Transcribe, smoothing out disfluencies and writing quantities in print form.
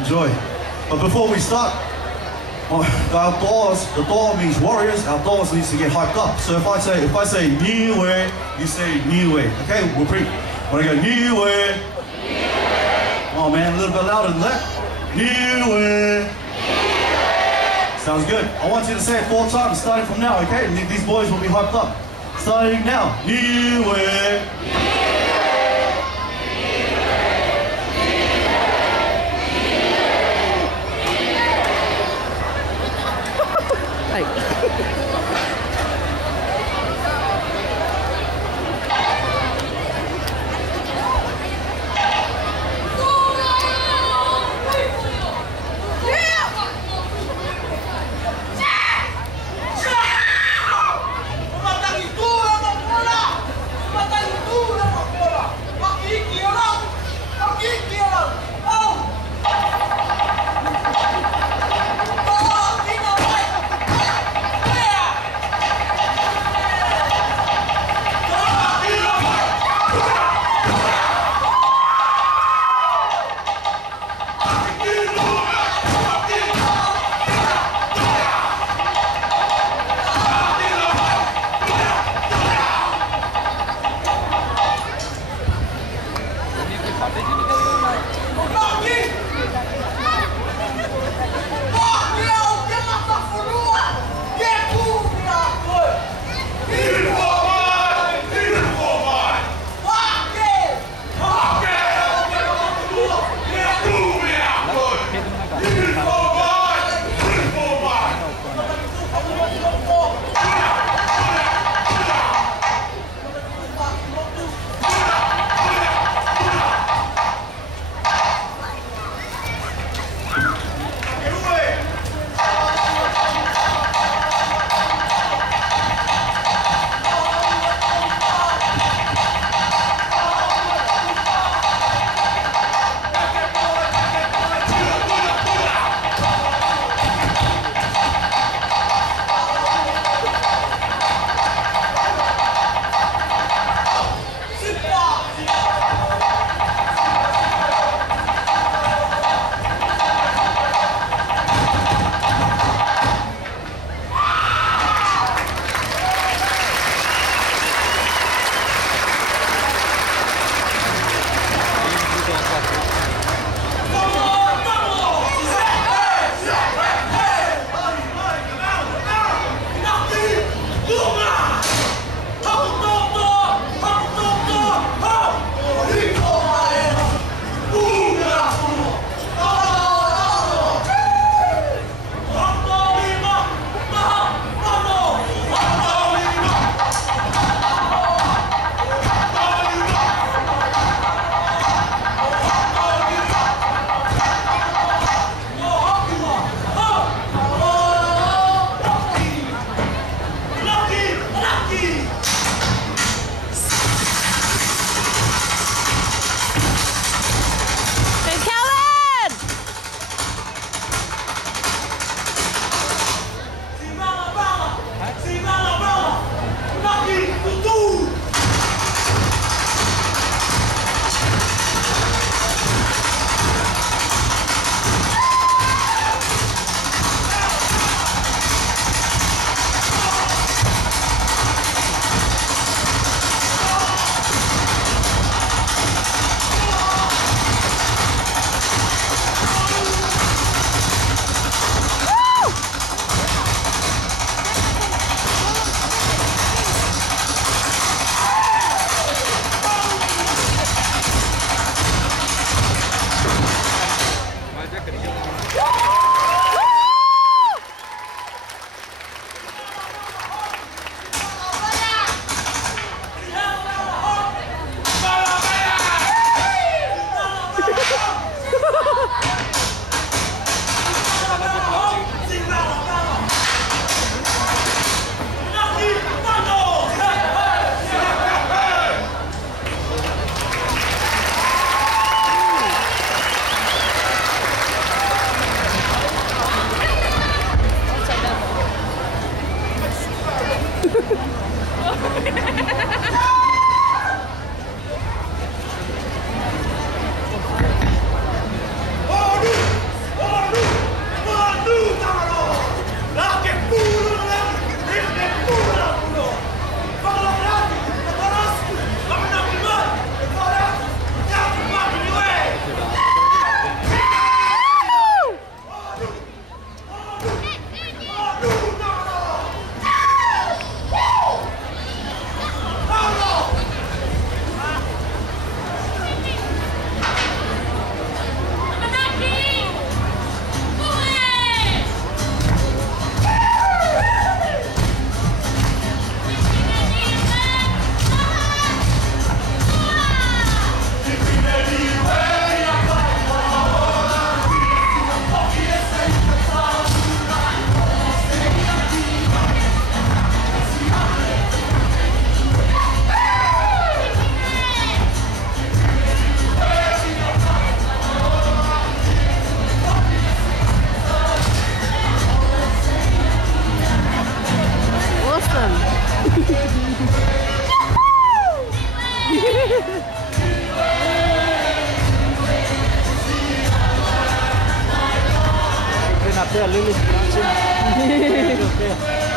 enjoy. But before we start, the door means warriors. Our doors needs to get hyped up. So if I say new way, you say new way. Okay, when I go new way. Oh man, a little bit louder than that. New way. Sounds good. I want you to say it 4 times, starting from now. Okay, and these boys will be hyped up. Starting now. New way. Matang itu, bola! Matang itu, there, Lily. Dancing. Okay.